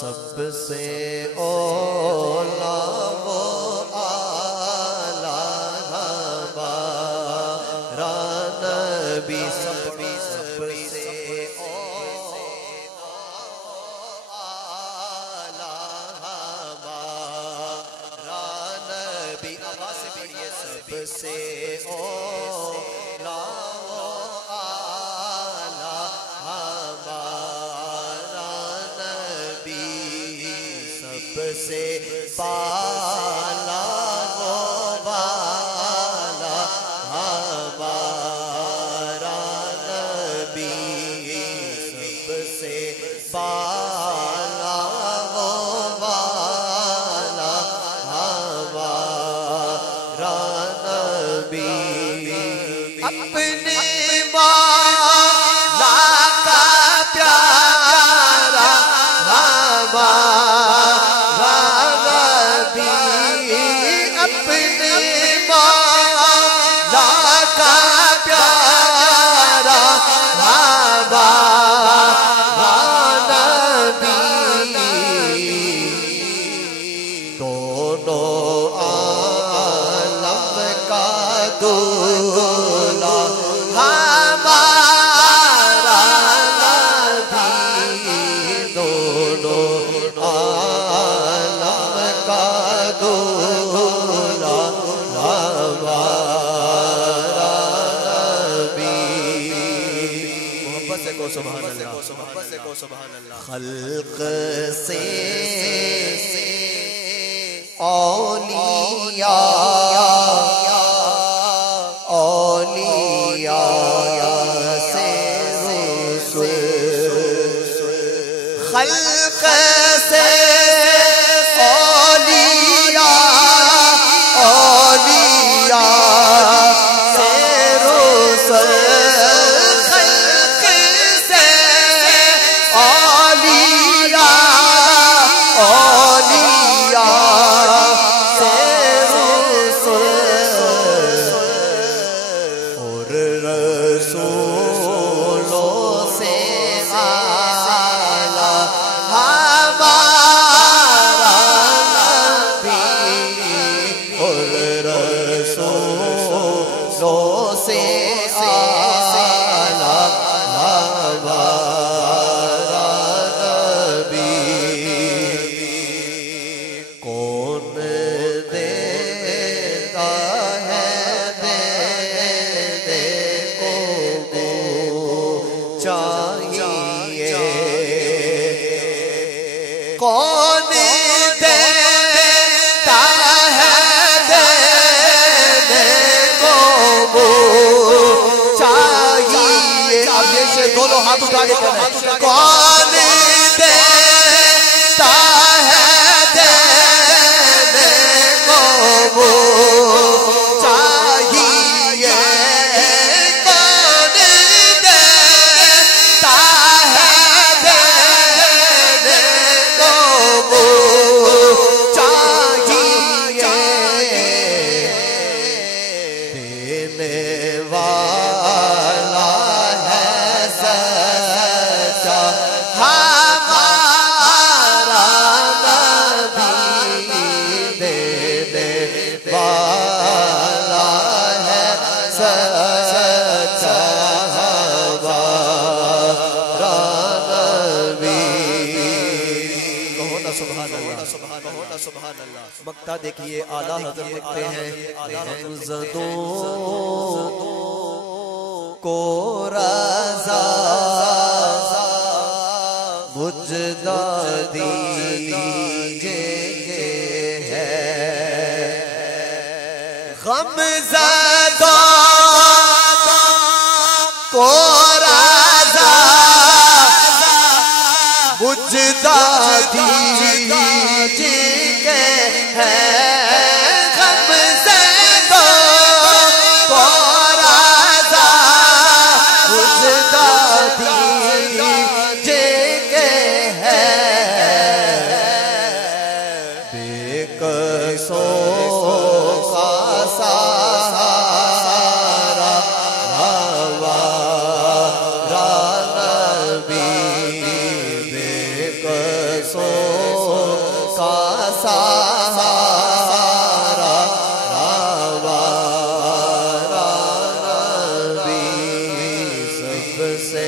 सबसे ओला वो आला हमारा नबी सबसे आला हमारा नबी। आवाज से पढ़िए सबसे ओला वो आला हमारा नबी सबसे पाला वो वाला हमारा नबी सबसे पाला वो वाला हमारा नबी। अपने मौला का प्यारा हमारा नबी, अपने मौला का प्यारा हमारा नबी। दोनों आलम का दूल्हा हमारा नबी, दोनों आलम का दूल्हा हमारा नबी। मोहब्बत से को सुभान अल्लाह, मोहब्बत से को सुभान अल्लाह। खल्क से औलिया औलिया से रसूल, खल्क से औलिया औलिया से रसूल, खल्क से औलिया औलिया से रसूल, और रसूलों से आला हमारा नबी, और रसूलों से आला हमारा नबी। कौन देता है देने को चाहिए, कौन देता है देने को चाहिए। अब ये से दोनों हाथ उठा के कहना, कौन देता है देने को चाहिए, कौन देता है देने को चाहिए। देने वाला है सच्चा हमारा नबी, देने वाला है सच्चा हमारा नबी। कहो ना सुभान अल्लाह, कहो ना सुभान अल्लाह। मक्ता देखिए आला हज़रत लिखते हैं, ज़दों को रज़ा मुझदा दीजिए है, गमज़दों को रज़ा मुझदा दीजिए है, गमज़दों को रज़ा मुझदा दीजिए है, बेकसों का सहारा हमारा नबी, बेकसों रसूल का सहारा हमारा नबी सबसे